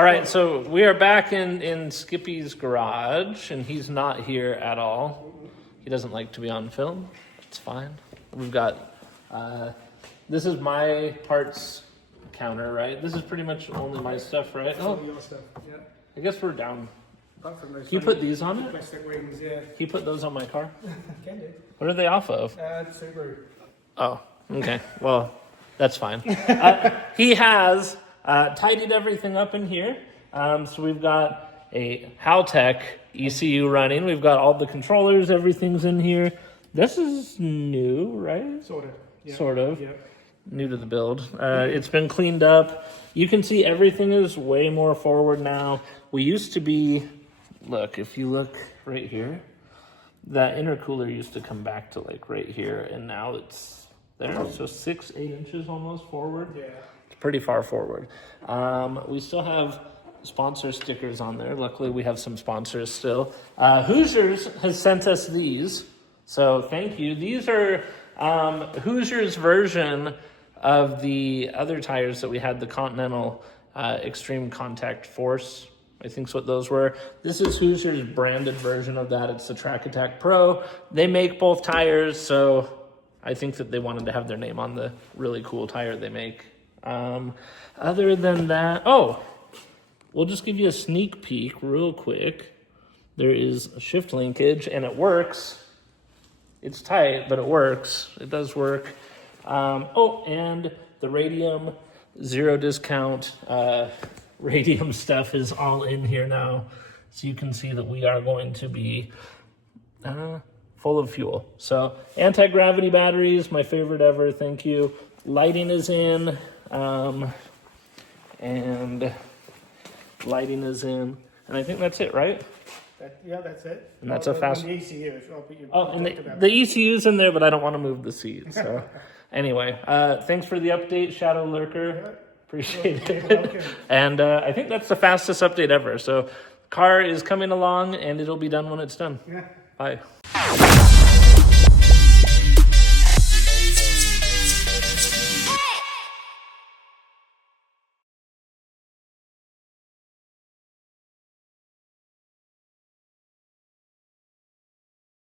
All right, so we are back in Skippy's garage, and he's not here at all. He doesn't like to be on film. It's fine. We've got, this is my parts counter, right? This is pretty much only my stuff, right? Oh, your stuff, yeah. I guess we're down. Apart from those Can you put these on it? plastic wings, yeah. Can you put those on my car? Can do. What are they off of? Subaru. Oh, okay. Well, that's fine. He has tidied everything up in here. So we've got a Haltech ECU running. We've got all the controllers. Everything's in here. This is new, right? Sort of. Yeah. Sort of. Yeah. New to the build. It's been cleaned up. You can see everything is way more forward now. We used to be, look, if you look right here, that intercooler used to come back to like right here, and now it's there. So 6-8 inches almost forward. Yeah. It's pretty far forward. We still have sponsor stickers on there. Luckily, we have some sponsors still. Hoosiers has sent us these, so thank you. These are Hoosier's version of the other tires that we had, the Continental Extreme Contact Force. I think is what those were. This is Hoosier's branded version of that. It's the Track Attack Pro. They make both tires, so I think that they wanted to have their name on the really cool tire they make. Other than that, we'll just give you a sneak peek real quick. There is a shift linkage, and it works. It's tight, but it works. It does work. And the radium, zero discount radium stuff is all in here now. So you can see that we are going to be full of fuel. So anti-gravity batteries, my favorite ever, thank you. Lighting is in, and lighting is in. And I think that's it, right? Yeah, that's it. And that's a fast... The ECU, so and the ECU's in there, but I don't want to move the seat. So anyway, thanks for the update, Shadow Lurker. Appreciate it. And I think that's the fastest update ever. So car is coming along, and it'll be done when it's done. Yeah. Bye.